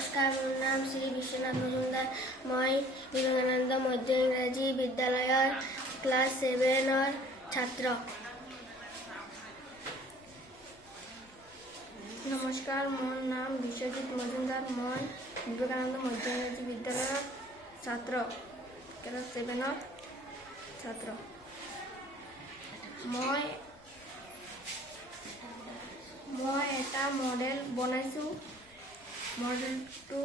নমস্কাৰ, মোৰ নাম শ্ৰী বিশ্বনাথ মজুমদাৰ। মই বিবেকানন্দ মধ্য ইংৰাজী বিদ্যালয়ৰ ক্লাছ 7ৰ ছাত্ৰ। নমস্কাৰ, মোৰ নাম বিশ্বজিৎ মজুমদাৰ। মই বিবেকানন্দ মধ্য ইংৰাজী বিদ্যালয়ৰ ছাত্ৰ, ক্লাছ 7ৰ ছাত্ৰ। মই এটা মডেল বনাইছোঁ। মডেলটো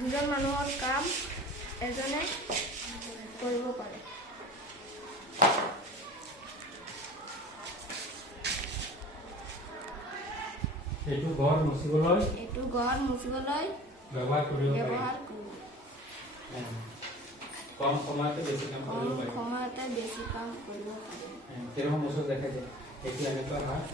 দুজন মানুহৰ কাম এজনে কৰিব পাৰে। এইটো ঘৰ মুচিবলৈ ব্যৱহাৰ কৰিব পাৰি। কম সময়তে বেছি কাম কৰিব পাৰি। সেইৰকম ওষুধ দেখা যায়। এটি এনেকুৱা হয়।